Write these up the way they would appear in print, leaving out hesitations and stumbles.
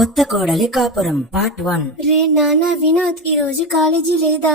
కొత్త కోడలి కాపురం పార్ట్ 1. రే నాన్న వినోద్, ఈ రోజు కాలేజీ లేదా?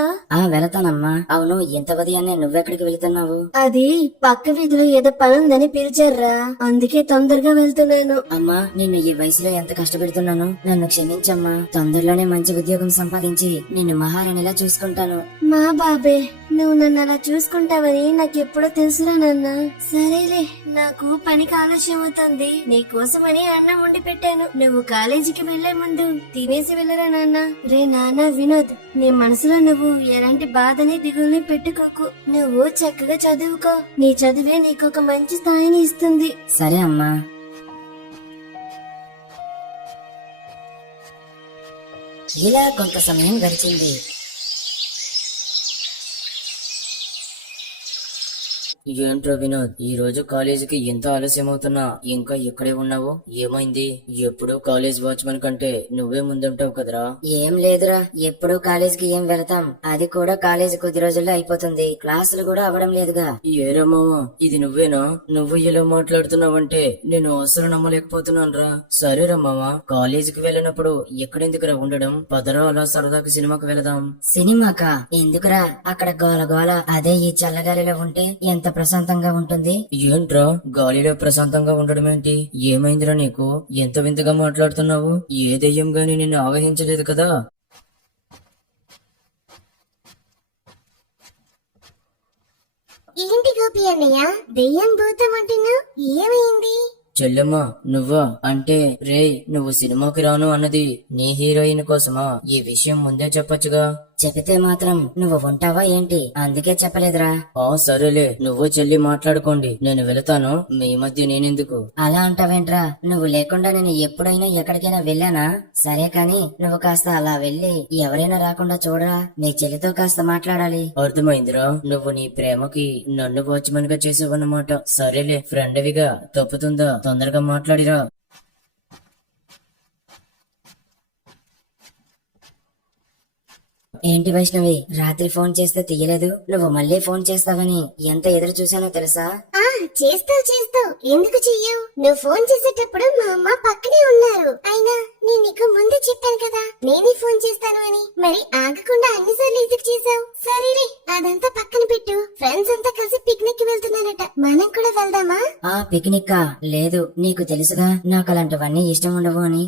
వెళతానమ్మా. అవును, ఎంత ఉదయాన్నే నువ్వెక్కడికి వెళ్తున్నావు? అది పక్క వీధిలో ఏదో పనుందని పిలిచారా, అందుకే తొందరగా వెళ్తున్నాను. అమ్మా, నిన్ను ఈ వయసులో ఎంత కష్టపెడుతున్నాను, నన్ను క్షమించమ్మా. తొందరలోనే మంచి ఉద్యోగం సంపాదించి నిన్ను మహారాణిలా చూసుకుంటాను. మా బాబే, నువ్వు నన్ను అలా చూసుకుంటావని నాకెప్పుడో తెలుసురా నాన్న. సరేలే, నాకు పనికి ఆలస్యం అవుతుంది, నీ కోసమని అన్నం వండి పెట్టాను. నువ్వు కాలేజీకి వెళ్లే ముందు తినేసి వెళ్ళరా నాన్న. రే నాన్న వినోద్, నీ మనసులో నువ్వు ఎలాంటి బాధని దిగుల్ని పెట్టుకోకు. నువ్వు చక్కగా చదువుకో, నీ చదివే నీకొక మంచి స్థాయిని ఇస్తుంది. సరే అమ్మా. ఇలా కొంత సమయం గడిచింది. ఏంట్రో వినోద్, ఈ రోజు కాలేజీకి ఎంత ఆలస్యం అవుతున్నా ఇంకా ఇక్కడే ఉన్నావు? ఏమైంది? ఎప్పుడు కాలేజ్ వాచ్మెన్ కంటే నువ్వే ముందుంటావు కదరా. ఏం లేదురా, ఎప్పుడు కాలేజీకి ఏం వెళతాం, అది కూడా కాలేజీ కొద్ది రోజుల్లో అయిపోతుంది, క్లాసులు కూడా అవడం లేదుగా. ఏరమ్మావా, ఇది నువ్వేనా? నువ్వు ఇలా మాట్లాడుతున్నావంటే నేను అసలు నమ్మలేకపోతున్నాను రా. సరే రమ్మావా, కాలేజీకి వెళ్ళినప్పుడు ఎక్కడెందుకురా ఉండడం, పదరా అలా సరదాకి సినిమాకి వెళదాం. సినిమాకా? ఎందుకురా, అక్కడ గోల గోల, అదే ఈ చల్లగాలిలో ఉంటే ఎంత ప్రశాంతంగా ఉంటుంది. ఏంట్రా, గాలిలో ప్రశాంతంగా ఉండడం ఏంటి? ఏమైందిరా నీకు? ఎంత వింతగా మాట్లాడుతున్నావు? ఏ దెయ్యం గాని నిన్ను ఆవహించలేదు కదా? ఏంటి గోపి అన్నయ్య, దెయ్యం భూతం అంటున్నావు, ఏమైంది? చెల్లెమ్మా, నువ్వా? అంటే రే, నువ్వు సినిమాకి రాను అన్నది నీ హీరోయిన్ కోసమా? ఈ విషయం ముందే చెప్పొచ్చుగా. చెబితే మాత్రం నువ్వు ఉంటావా ఏంటి? అందుకే చెప్పలేదురా. సరేలే, నువ్వు చెల్లి మాట్లాడుకోండి, నేను వెళతాను, మీ మధ్య నేనెందుకు? అలా అంటావేంట్రా? నువ్వు లేకుండా నేను ఎప్పుడైనా ఎక్కడికైనా వెళ్ళానా? సరే కాని నువ్వు కాస్త అలా వెళ్ళి ఎవరైనా రాకుండా చూడరా, నీ చెల్లితో కాస్త మాట్లాడాలి. అర్థమైందిరా, నువ్వు నీ ప్రేమకి నన్ను వాచ్మన్ గా చేసావన్నమాట. సరేలే, ఫ్రెండ్విగా తప్పుతుందా? తొందరగా మాట్లాడిరా. ఏంటి వైష్ణవి, రాత్రి ఫోన్ చేస్తే తీయలేదు, నువ్వు మళ్ళీ ఫోన్ చేస్తావని ఎంత ఎదురు చూసానో తెలుసా? చేస్తావు, ఎందుకు చెయ్యవు? నువ్వు ఫోన్ చేసేటప్పుడు మా అమ్మ పక్కనే ఉన్నారు. అయినా నేను నీకు ముందే చెప్పాను కదా నేనే ఫోన్ చేస్తాను అని, మరి ఆగకుండా అన్నిసార్లు ఎందుకు చేసావు? సరేలే, అదంతా పక్కన పెట్టు. ఫ్రెండ్స్ అంతా కలిసి పిక్నిక్ కి వెళ్తున్నారట, మనం కూడా వెళ్దామా? పిక్నిక్ లేదు, నీకు తెలుసుగా నాకు అలాంటివన్నీ ఇష్టం ఉండవు అని.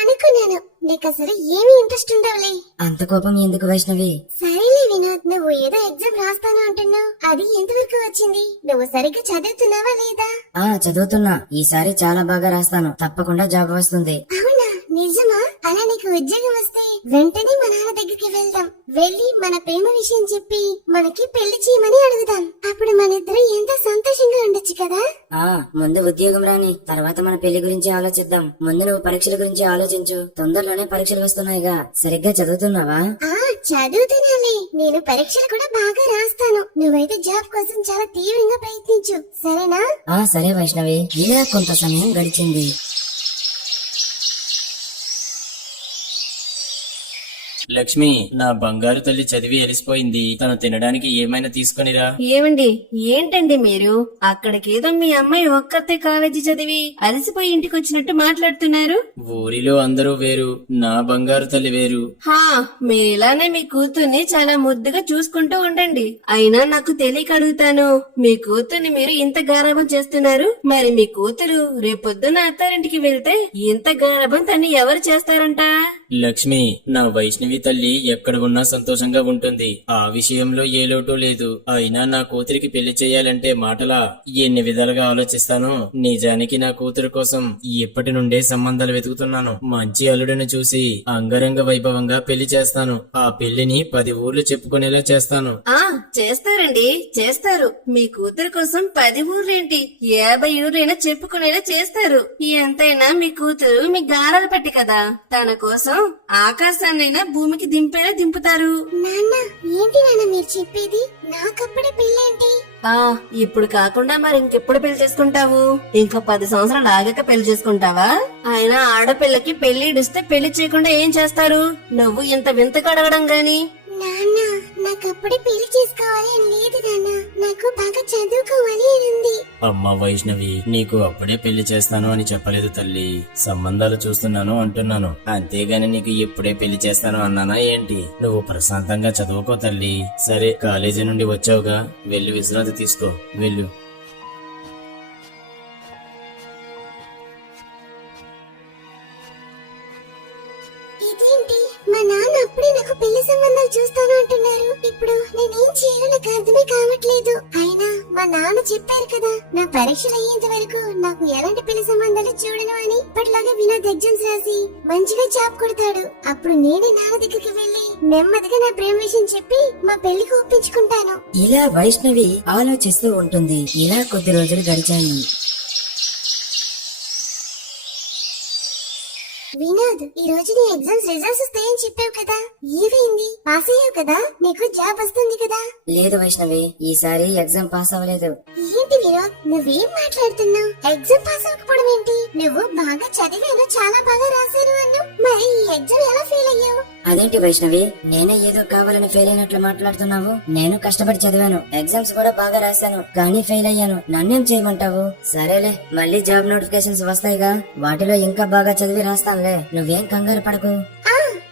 అనుకున్నాను, నీకు అసలు ఏమీ ఇంట్రెస్ట్ ఉండవులే. అంత కోపం ఎందుకు వైష్ణవి? సరేలే వినోద్, నువ్వు ఏదో ఎగ్జామ్ రాస్తాను అంటున్నావు, అది ఎంతవరకు వచ్చింది? నువ్వు సరిగ్గా చదువుతున్నావా లేదా? చదువుతున్నా, ఈసారి చాలా బాగా రాస్తాను, తప్పకుండా జాబ్ వస్తుంది. అవునా, నిజమా? అలా నీకు ఉద్యోగం వస్తే వెంటనే మా నాన్న దగ్గరికి వెళ్దాం, వెళ్ళి మన ప్రేమ విషయం చెప్పి మనకి పెళ్లి చేయమని అడుగుదాం. అప్పుడు మన ఇద్దరు ఎంత సంతోషంగా ఉండొచ్చు కదా. ముందు ఉద్యోగం రాని, తర్వాత మన పెళ్లి గురించి ఆలోచిద్దాం. ముందు నువ్వు పరీక్షల గురించి ఆలోచించు, తొందరలోనే పరీక్షలు వస్తున్నాయిగా. సరిగ్గా చదువుతున్నావా? చదువుతున్నాలే, నేను పరీక్షలు కూడా బాగా రాస్తాను. నువ్వైతే జాబ్ కోసం చాలా తీవ్రంగా ప్రయత్నించు, సరేనా? సరే వైష్ణవి. ఇలా కొంత సమయం గడిచింది. లక్ష్మి, నా బంగారు తల్లి చదివి ఎలిసిపోయింది, తను తినడానికి ఏమైనా తీసుకునిరా. ఏమండి, ఏంటండి మీరు? అక్కడికేదో మీ అమ్మాయి ఒక్కతే కాలేజీ చదివి అలసిపోయి ఇంటికి వచ్చినట్టు మాట్లాడుతున్నారు. ఊరిలో అందరూ వేరు, నా బంగారు తల్లి వేరు. మీరు ఇలానే మీ కూతుర్ని చాలా ముద్దుగా చూసుకుంటూ ఉండండి. అయినా నాకు తెలియక అడుగుతాను, మీ కూతుర్ని మీరు ఇంత గారాబం చేస్తున్నారు, మరి మీ కూతురు రేపొద్దున అత్తారింటికి వెళ్తే ఇంత గారాబం తన్ని ఎవరు చేస్తారంట? లక్ష్మి, నా వైష్ణవి తల్లి ఎక్కడ ఉన్నా సంతోషంగా ఉంటుంది, ఆ విషయంలో ఏ లోటు లేదు. అయినా నా కూతురికి పెళ్లి చేయాలంటే మాటలా? ఎన్ని విధాలుగా ఆలోచిస్తాను. నిజానికి నా కూతురు కోసం ఇప్పటి నుండే సంబంధాలు వెతుకుతున్నాను. మంచి అల్లుడిని చూసి అంగరంగ వైభవంగా పెళ్లి చేస్తాను. ఆ పెళ్లిని 10 ఊర్లు చెప్పుకునేలా చేస్తాను. చేస్తారండి, చేస్తారు. మీ కూతురు కోసం 10 ఊర్లేంటి, 50 ఊర్లైనా చెప్పుకునేలా చేస్తారు. ఎంతైనా మీ కూతురు మీ గారాలు పెట్టి కదా, తన కోసం ఆకాశాన్నైనా భూమికి దింపేలా దింపుతారు. నాన్న, ఏంటి నాన్న మీరు చెప్పేది? నాకప్పుడే పెళ్ళేంటి? ఇప్పుడు కాకుండా మరి ఇంకెప్పుడు పెళ్లి చేసుకుంటావు? ఇంకా 10 సంవత్సరాలు ఆగాక పెళ్లి చేసుకుంటావా? అయినా ఆడపిల్లకి పెళ్లి ఇడిస్తే పెళ్లి చేయకుండా ఏం చేస్తారు? నువ్వు ఇంత వింతగా అడగడం గాని. నాన్న, నాకప్పుడే పెళ్లి చేసుకోవాలి అని లేదు నాన్న. నాకు బాగా చదువుకోవాలి అని ఉంది. అమ్మ వైష్ణవి, నీకు అప్పుడే పెళ్లి చేస్తాను అని చెప్పలేదు తల్లి. సంబంధాలు చూస్తున్నాను అంటున్నాను, అంతేగాని నీకు ఎప్పుడే పెళ్లి చేస్తాను అన్నానా ఏంటి? నువ్వు ప్రశాంతంగా చదువుకో తల్లి. సరే, కాలేజీ నుండి వచ్చావుగా, వెళ్లి విశ్రాంతి తీసుకో, వెళ్ళు. ఇదేంటి, మా నాన్న అప్పుడే నాకు పెళ్లి సంబంధాలు చూస్తాను అంటున్నారు. ఇప్పుడు నేనేం చేయాలో నాకు అర్థమే కావట్లేదు. అయినా మా నాన్న చెప్పారు కదా, నా పరీక్షలు అయ్యేంత వరకు నాకు ఎలాంటి పెళ్లి సంబంధాలు చూడను అని. ఇప్పటిలాగా వినోద్ ఎగ్జామ్స్ రాసి మంచిగా జాబ్ కొడతాడు. అప్పుడు నేనే నాన్న దగ్గరికి వెళ్లి నెమ్మదిగా నా ప్రేమ విషయం చెప్పి మా పెళ్లికి ఒప్పించుకుంటాను. ఇలా వైష్ణవి ఆలోచిస్తూ ఉంటుంది. ఇలా కొద్ది రోజులు గడిచాయి. వినోద్, ఈ రోజు నీ ఎగ్జామ్స్ రిజల్ట్స్ వస్తాయని చెప్పావు కదా, ఏమైంది? పాస్ అయ్యావు కదా, నీకు జాబ్ వస్తుంది కదా. లేదు వైష్ణవి, ఈసారి ఎగ్జామ్ పాస్ అవ్వలేదు. ఏంటి వినోద్, నువ్వేం మాట్లాడుతున్నావు? ఎగ్జామ్ పాస్ అవ్వకపోవడం ఏంటి? నువ్వు బాగా చదివాను, చాలా బాగా రాశాను అన్నావు. మరి ఈ ఎగ్జామ్ ఎలా ఫెయిల్ అయ్యావు? అదేంటి వైష్ణవి, నేనే ఏదో కావాలని ఫెయిల్ అయినట్లు మాట్లాడుతున్నావు? నేను కష్టపడి చదివాను, ఎగ్జామ్స్ కూడా బాగా రాశాను, కానీ ఫెయిల్ అయ్యాను. నన్నేం చేయమంటావు? సరేలే, మళ్ళీ జాబ్ నోటిఫికేషన్స్ వస్తాయిగా, వాటిలో ఇంకా బాగా చదివి రాస్తానులే, నువ్వేం కంగారు పడకు.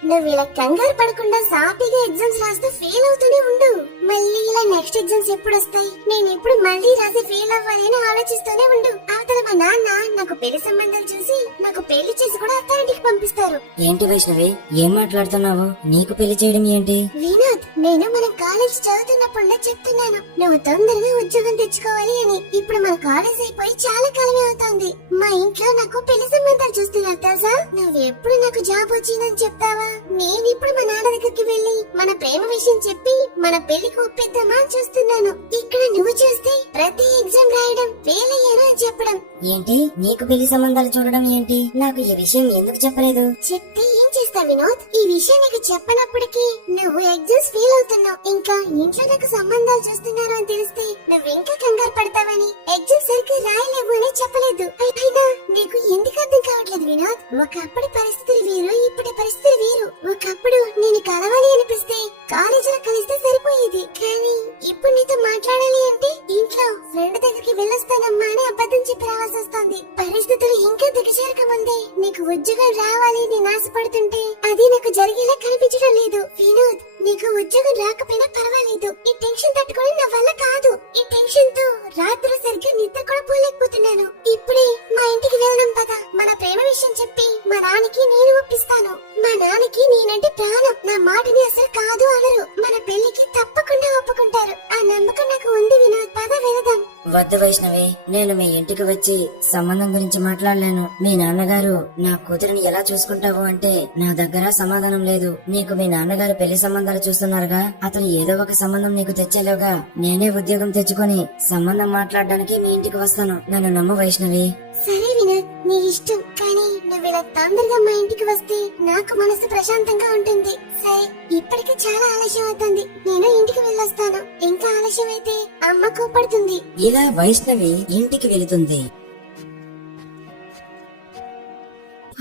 నువ్వు ఇలా కంగారు పడకుండా సాఫీగా ఎగ్జామ్స్ రాస్తే ఫెయిల్ అవుతూనే ఉండు. మళ్ళీ ఇలా నెక్స్ట్ ఎగ్జామ్స్ ఎప్పుడు వస్తాయి, నేను ఎప్పుడు మళ్ళీ రాసి ఫెయిల్ అవ్వాలి అని ఆలోచిస్తూనే ఉండు. అవతల మా నాన్న నాకు పెళ్లి సంబంధాలు చూసి నాకు పెళ్లి చేసి కూడా అత్తారింటికి పంపిస్తారు. ఏంటి వైష్ణవి, ఏం మాట్లాడుతున్నావు? నీకు పెళ్లి చేయడం ఏంటి? వినోద్, నేను మన కాలేజ్ చదువుతున్నప్పుడు చెప్తున్నాను, నువ్వు తొందరగా ఉద్యోగం తెచ్చుకోవాలి అని. ఇప్పుడు మన కాలేజ్ అయిపోయి చాలా కాలమే అవుతోంది. మా ఇంట్లో నాకు పెళ్లి సంబంధాలు చూస్తున్నారు తెలుసా. నువ్వు ఎప్పుడు నాకు జాబ్ వచ్చిందని చెప్తావా? నేను ఇప్పుడు మా నాన్న దగ్గరికి వెళ్లి మన ప్రేమ విషయం చెప్పి మన పెళ్లికి ఒప్పిద్దామా అని చూస్తున్నాను. ఇక్కడ నువ్వు చూస్తే ప్రతి ఎగ్జామ్ రాయడం ఫెయిల్ అయ్యాను అని చెప్పడం. ఏంటి, నీకు పెళ్లి సంబంధాలు చూడడం ఏంటి? నాకు ఈ విషయం ఎందుకు చెప్పలేదు? చెప్తే ఏం చేస్తా వినోద్? ఈ విషయం నీకు చెప్పనప్పటికీ నువ్వు ఎగ్జామ్స్ ఫెయిల్ అవుతున్నావు. ఇంకా ఇంట్లో నాకు సంబంధాలు చూస్తున్నారు అని తెలిస్తే నువ్వు ఇంకా కంగారు పడతావని ఎగ్జామ్స్ సరిగ్గా రాయలేవు అని చెప్పలేదు. అయినా నీకు ఎందుకు అర్థం కావట్లేదు వినోద్? ఒకప్పటి పరిస్థితులు వేరు, ఇప్పటి పరిస్థితులు వేరు. ఒకప్పుడు నేను కలవాలి అనిపిస్తే కాలేజీలో కలిస్తే సరిపోయేది, కానీ ఇప్పుడు నీతో మాట్లాడాలి అంటే ఇంట్లో ఫ్రెండ్ దగ్గరికి వెళ్ళొస్తానమ్మా అని అబద్ధం చెప్పి రావాల్సి వస్తుంది. పరిస్థితులు ఇంకా దిగజారక ముందే నీకు ఉద్యోగం రావాలి నేను ఆశపడుతుంటే అది నాకు జరిగేలా కనిపించడం లేదు. వినోద్, నీకు ఉద్యోగం రాకపోయినా పర్వాలేదు, ఈ టెన్షన్ తట్టుకోవడం నా వల్ల కాదు. ఈ టెన్షన్ తో రాత్రి సరిగ్గా నిద్ర కూడా పోలేకపోతున్నాను. ఇప్పుడే మా ఇంటికి వెళ్దాం పద. మన ప్రేమ విషయం చెప్పి మా నాన్నకి నేను ఒప్పిస్తాను. మా నాన్నకి నేనంటే ప్రాణం, నా మాటని అసలు కాదు అనరు. మన పెళ్లికి తప్పకుండా ఒప్పుకుంటారు. ఆ నమ్మకం నాకు ఉంది వినోద్, పద వెళదాం. వద్దు వైష్ణవి, నేను మీ ఇంటికి వచ్చి సంబంధం గురించి మాట్లాడలేను. మీ నాన్నగారు నా కూతురిని ఎలా చూసుకుంటావు అంటే నా దగ్గర సమాధానం లేదు. నీకు మీ నాన్నగారు పెళ్లి సంబంధాలు చూస్తున్నారుగా, అతను ఏదో ఒక సంబంధం నీకు తెచ్చేలోగా నేనే ఉద్యోగం తెచ్చుకొని సంబంధం మాట్లాడడానికి మీ ఇంటికి వస్తాను. నన్ను నమ్ము వైష్ణవి. సరే వినోద్, నీ ఇష్టం, కానీ నువ్వు ఇలా తొందరగా మా ఇంటికి వస్తే నాకు మనసు ప్రశాంతంగా ఉంటుంది. సరే, ఇప్పటికే చాలా ఆలస్యం అవుతుంది, నేను ఇంటికి వెళ్ళొస్తాను. ఇంకా ఆలస్యం అయితే అమ్మ కోపడుతుంది. ఇలా వైష్ణవి ఇంటికి వెళుతుంది.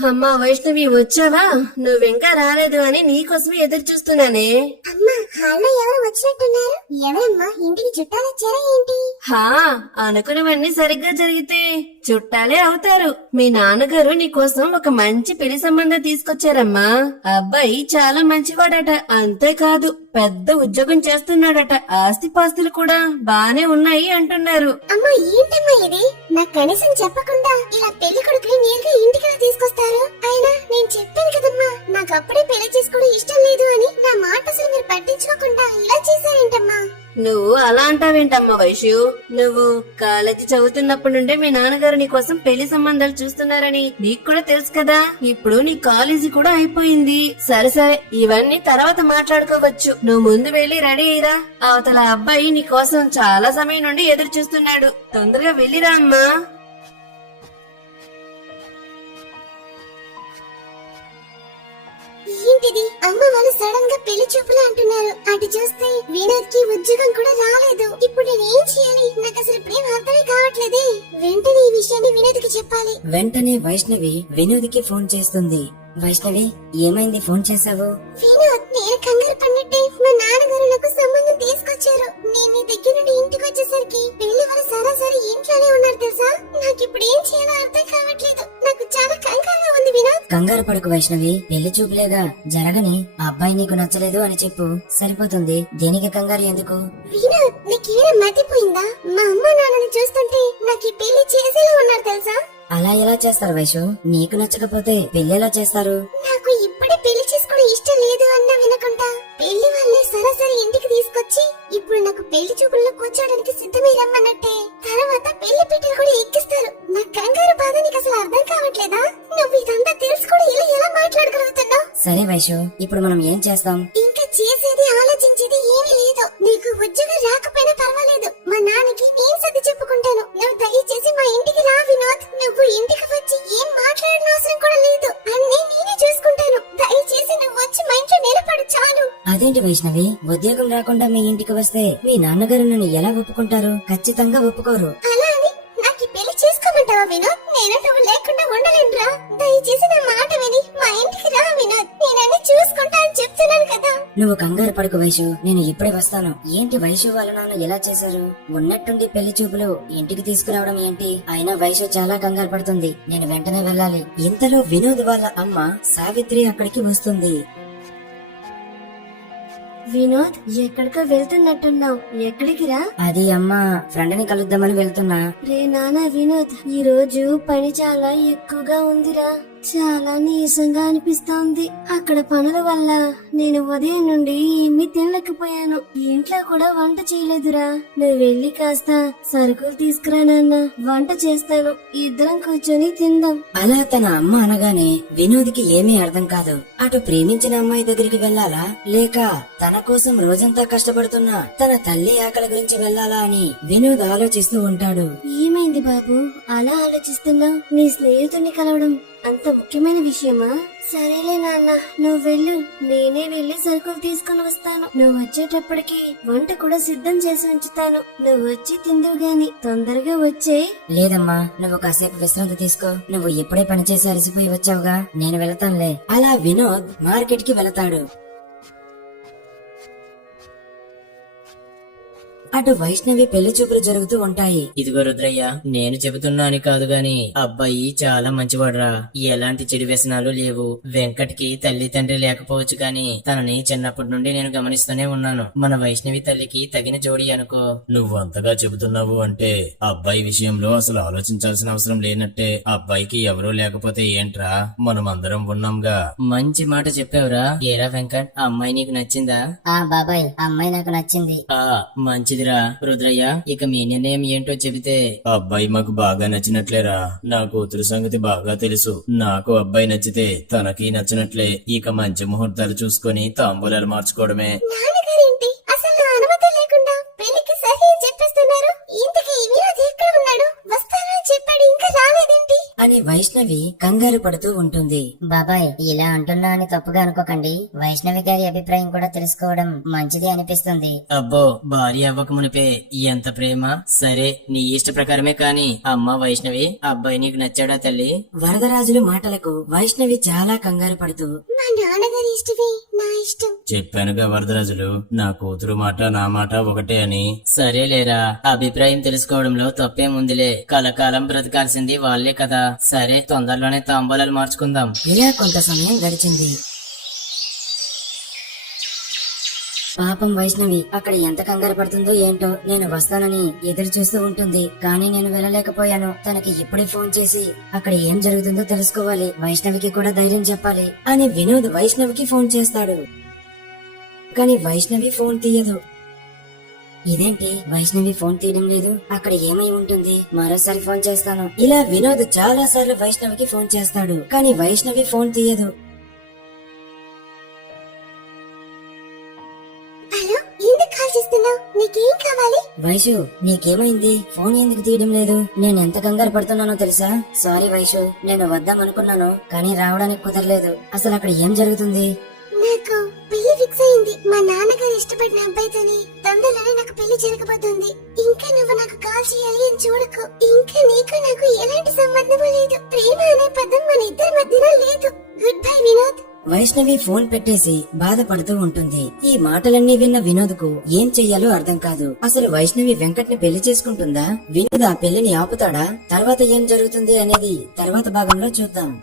అమ్మా వైష్ణవి, వచ్చావా? నువ్వింకా రాలేదు అని నీకోసమే ఎదురు చూస్తున్నానే. అమ్మా, హాల్లో ఎవరు వచ్చినట్టున్నారు? ఎవరమ్మా? ఇంటికి చుట్టాలు వచ్చారా ఏంటి? హా, అనుకున్నవన్నీ సరిగ్గా జరిగితే చుట్టాలే అవుతారు. మీ నాన్నగారు నీకోసం ఒక మంచి పెళ్లి సంబంధం తీసుకొచ్చారమ్మా. అబ్బాయి చాలా మంచివాడట, అంతేకాదు పెద్ద ఉద్యోగం చేస్తున్నాడట, ఆస్తిపాస్తులు కూడా బానే ఉన్నాయి అంటున్నారు. అమ్మా, ఏంటమ్మా ఇది? నాకు కనీసం చెప్పకుండా ఇలా పెళ్లి కొడుకుని నేరుగా ఇంటికి తీసుకొస్తారు. అయినా నేను చెప్పాను కదమ్మా, నాకు అప్పుడే పెళ్లి చేసుకోవడం ఇష్టం లేదు అని. నా మాట అసలు మీరు పట్టించుకోకుండా ఇలా చేశారేంటమ్మా? నువ్వు అలా అంటావేంటమ్మా వైషు? నువ్వు కాలేజీ చదువుతున్నప్పటి నుండే మీ నాన్నగారు నీ కోసం పెళ్లి సంబంధాలు చూస్తున్నారని నీకు కూడా తెలుసు కదా. ఇప్పుడు నీ కాలేజీ కూడా అయిపోయింది. సరే సరే, ఇవన్నీ తర్వాత మాట్లాడుకోవచ్చు. నువ్వు ముందు వెళ్ళి రెడీ అయ్యిరా. అవతల అబ్బాయి నీ కోసం చాలా సమయం నుండి ఎదురు చూస్తున్నాడు. తొందరగా వెళ్ళిరా అమ్మా. ఏంటిది? అమ్మ వాళ్ళు సడన్ గా పెళ్లి చూపులు అంటున్నారు. అటు చూస్తే వినోద్ కి ఉద్యోగం కూడా రాలేదు. ఇప్పుడు నేను ఏం చేయాలి? నాకు అసలు ఇప్పుడేం అర్థమే కావట్లేదే. వెంటనే ఈ విషయాన్ని వినోద్ కి చెప్పాలి. వెంటనే వైష్ణవి వినోద్కి ఫోన్ చేస్తుంది. వైష్ణవి, ఏమైంది, ఫోన్ చేశావు? వినోద్, నేను కంగారు పడినట్టే మా నాన్నగారు నాకు సంబంధం తీసుకొచ్చారు. నేను నీ దగ్గర నుండి ఇంటికి వచ్చేసరికి పెళ్లి వాళ్ళు సరాసరి ఇంట్లోనే ఉన్నారు తెలుసా. నాకు ఇప్పుడు ఏం చేయాలో అర్థం కావట్లేదు. నాకు చాలా కంగారుగా ఉంది వినోద్. కంగారు పడకు వైష్ణవి, పెళ్లి చూపులేగా జరగని. ఆ అబ్బాయి నీకు నచ్చలేదు అని చెప్పు, సరిపోతుంది. దేనికి కంగారు ఎందుకు? వినోద్, నీకేమైనా మతిపోయిందా? మా అమ్మ నాన్నని చూస్తుంటే నాకు ఈ పెళ్లి చేసేలా ఉన్నారు తెలుసా. అలా ఎలా చేస్తారు వైషు? నీకు నచ్చకపోతే పెళ్లిలా చేస్తారు? నాకు ఇప్పుడే పెళ్లి చేసుకోవడం ఇష్టం లేదు అన్నా వినకుండా పెళ్లి వాళ్ళని సరాసరి ఇంటికి తీసుకొచ్చి ఇప్పుడు నాకు పెళ్లి చూపుల్లో కూర్చోడానికి సిద్ధమై రమ్మన్నట్టే. తర్వాత పెళ్లి పీటలు కూడా ఎక్కిస్తారు. నా కంగారు బాధ నీకు అసలు అర్థం కావట్లేదా? నువ్వు ఇదంతా తెలుసుకోవడం ఇలా ఎలా మాట్లాడగలుగుతున్నావు? సరే వైషు, ఇప్పుడు మనం ఏం చేస్తాం? ఇంకా చేసేది ఆలోచించేది ఏమీ లేదు. నీకు ఉద్యోగం రాకపోయినా పర్వాలేదు, మా నాన్నకి నేను సర్ది చెప్పుకుంటాను. నువ్వు దయచేసి మా ఇంటికి రా వినోద్. నువ్వు ఇంటికి వచ్చి ఏం మాట్లాడిన అవసరం కూడా లేదు. అన్నీ నేనే చూసుకుంటాను. దయచేసి నువ్వు వచ్చి మా ఇంట్లో నిలబడు చాలు. అదేంటి వైష్ణవి, ఉద్యోగం రాకుండా మీ ఇంటికి వస్తే మీ నాన్నగారు నన్ను ఎలా ఒప్పుకుంటారు? ఖచ్చితంగా ఒప్పుకోరు. అలా అని నాకు ఈ పెళ్లి చేసుకోమంటావా వినోద్? నేను నువ్వు లేకుండా ఉండలేనురా. దయచేసి నా మాట విని మా ఇంటికి రా వినోద్. నేనన్నీ చూసుకుంటా అని చెప్తున్నాను కదా. నువ్వు కంగారు పడకు వైషు, నేను ఇప్పుడే వస్తాను. ఏంటి వైషు వాళ్ళ నాన్న ఎలా చేశారు? ఉన్నట్టుండి పెళ్లి చూపులు ఇంటికి తీసుకురావడం ఏంటి? అయినా వైషు చాలా కంగారు పడుతుంది. నేను వెంటనే వెళ్ళాలి. ఇంతలో వినోద్ వాళ్ళ అమ్మ సావిత్రి అక్కడికి వస్తుంది. వినోద్, ఎక్కడికో వెళ్తున్నట్టున్నావు. ఎక్కడికి రా? అది అమ్మ, ఫ్రెండ్ ని కలుద్దామని వెళ్తున్నా. రే నాన్న వినోద్, ఈ రోజు పని చాలా ఎక్కువగా ఉందిరా. చాలా నీరసంగా అనిపిస్తోంది. అక్కడ పనుల వల్ల నేను ఉదయం నుండి ఏమీ తినలేకపోయాను. ఇంట్లో కూడా వంట చేయలేదురా. నువ్వు వెళ్ళి కాస్త సరుకులు తీసుకురా నాన్న, వంట చేస్తాను. ఇద్దరం కూర్చొని తిందాం. అలా తన అమ్మ అనగానే వినోద్ కి ఏమీ అర్థం కాదు. అటు ప్రేమించిన అమ్మాయి దగ్గరికి వెళ్లాలా, లేక తన కోసం రోజంతా కష్టపడుతున్న తన తల్లి ఆకలి గురించి వెళ్లాలా అని వినోద్ ఆలోచిస్తూ ఉంటాడు. ఏమైంది బాబు, అలా ఆలోచిస్తున్నావు? నీ స్నేహితుడిని కలవడం అంత ముఖ్యమైన విషయమా? సరేలే నాన్న, నువ్వు వెళ్ళు. నేనే వెళ్లి సరుకులు తీసుకుని వస్తాను. నువ్వు వచ్చేటప్పటికి వంట కూడా సిద్ధం చేసి ఉంచుతాను. నువ్వు వచ్చి తిందువు గాని, తొందరగా వచ్చే. లేదమ్మా, నువ్వు కాసేపు విశ్రాంతి తీసుకో. నువ్వు ఎప్పుడే పనిచేసి అలసిపోయి వచ్చావుగా, నేను వెళతానులే. అలా వినోద్ మార్కెట్ కి వెళతాడు. అటు వైష్ణవి పెళ్లి చూపులు జరుగుతూ ఉంటాయి. ఇదిగో రుద్రయ్య, నేను చెబుతున్నా అని కాదు గాని అబ్బాయి చాలా మంచివాడురా. ఎలాంటి చెడు వ్యసనాలు లేవు. వెంకట్కి తల్లి తండ్రి లేకపోవచ్చు కానీ తనని చిన్నప్పటి నుండి నేను గమనిస్తూనే ఉన్నాను. మన వైష్ణవి తల్లికి తగిన జోడి అనుకో. నువ్వు అంతగా చెబుతున్నావు అంటే అబ్బాయి విషయంలో అసలు ఆలోచించాల్సిన అవసరం లేనట్టే. అబ్బాయికి ఎవరూ లేకపోతే ఏంట్రా, మనం అందరం ఉన్నాంగా. మంచి మాట చెప్పావురా. ఏరా వెంకట్, ఆ అమ్మాయి నీకు నచ్చిందా? ఆ బాబాయ్, అమ్మాయి నాకు నచ్చింది. మంచిదిరా రుద్రయ్య, ఇక మీ నిర్ణయం ఏంటో చెబితే. అబ్బాయి మాకు బాగా నచ్చినట్లేరా. నా కూతురు సంగతి బాగా తెలుసు. నాకు అబ్బాయి నచ్చితే తనకి నచ్చినట్లే. ఇక మంచి ముహూర్తాలు చూసుకొని తాంబూలాలు మార్చుకోవడమే. నాన్నగారేంటి అసలు నా అనుమతి లేకుండా పెళ్లికి సరే అని చెప్పేస్తున్నారు? ఇంతకీ వినోద్ ఎక్కడ ఉన్నాడు? వస్తానని చెప్పాడు, ఇంకా రాలేదేంటి? అని వైష్ణవి కంగారు పడుతూ ఉంటుంది. బాబాయ్, ఇలా అంటున్నా అని తప్పుగా అనుకోకండి. వైష్ణవి గారి అభిప్రాయం కూడా తెలుసుకోవడం మంచిది అనిపిస్తుంది. అబ్బో, భార్య అవ్వక మునిపే ఎంత ప్రేమ. సరే, నీ ఇష్ట ప్రకారమే కాని అమ్మ వైష్ణవి, అబ్బాయి నీకు నచ్చాడా తల్లి? వరదరాజుల మాటలకు వైష్ణవి చాలా కంగారు పడుతూ, మా నాన్నగారి ఇష్టమే నా ఇష్టం. చెప్పానుగా వరదరాజులు, నా కూతురు మాట నా మాట ఒకటే అని. సరేలేరా, అభిప్రాయం తెలుసుకోవడంలో తప్పేముందిలే. కలకాలం బ్రతకాల్సింది వాళ్లే కదా. సరే, తొందరలోనే తాంబూలాలు మార్చుకుందాం. ఇలా కొంత సమయం గడిచింది. పాపం వైష్ణవి అక్కడ ఎంత కంగారు పడుతుందో ఏంటో. నేను వస్తానని ఎదురు చూస్తూ ఉంటుంది, కానీ నేను వెళ్ళలేకపోయాను. తనకి ఇప్పుడే ఫోన్ చేసి అక్కడ ఏం జరుగుతుందో తెలుసుకోవాలి. వైష్ణవికి కూడా ధైర్యం చెప్పాలి అని వినోద్ వైష్ణవికి ఫోన్ చేస్తాడు. కానీ వైష్ణవి ఫోన్ తీయదు. ఇదేంటి, వైష్ణవి ఫోన్ తీయడం లేదు? అక్కడ ఏమై ఉంటుంది? మరోసారి ఫోన్ చేస్తాను. ఇలా వినోద్ చాలా సార్లు వైష్ణవికి ఫోన్ చేస్తాడు, కానీ వైష్ణవి ఫోన్ తీయదు. హలో, ఎందుకు కాల్ చేస్తున్నావు? నీకేం కావాలి? వైషు, నీకేమైంది? ఫోన్ ఎందుకు తీయడం లేదు? నేను ఎంత కంగారు పడుతున్నానో తెలుసా? సారీ వైషు, నేను వద్దాం అనుకున్నాను, కానీ రావడానికి కుదరలేదు. అసలు అక్కడ ఏం జరుగుతుంది? నాకు పెళ్లి ఫిక్స్ అయింది. మా నాన్నగారు ఇష్టపడిన అబ్బాయితోనే తొందరలోనే నాకు పెళ్లి జరగబోతుంది. ఇంకా నువ్వు నాకు కాల్ చేయాలి అని చూడకు. ఇంకా నీకు నాకు ఎలాంటి సంబంధం లేదు. ప్రేమ అనే పదం మన ఇద్దరి మధ్యన లేదు. Good bye Vinod. Vaishnavi phone పెట్టేసి బాధపడుతూ ఉంటుంది. ఈ మాటలన్నీ విన్న వినోద్ కు ఏం చెయ్యాలో అర్థం కాదు. అసలు వైష్ణవి వెంకట్ ని పెళ్లి చేసుకుంటుందా? వినోద్ ఆ పెళ్లిని ఆపుతాడా? తర్వాత ఏం జరుగుతుంది అనేది తర్వాత భాగంలో చూద్దాం.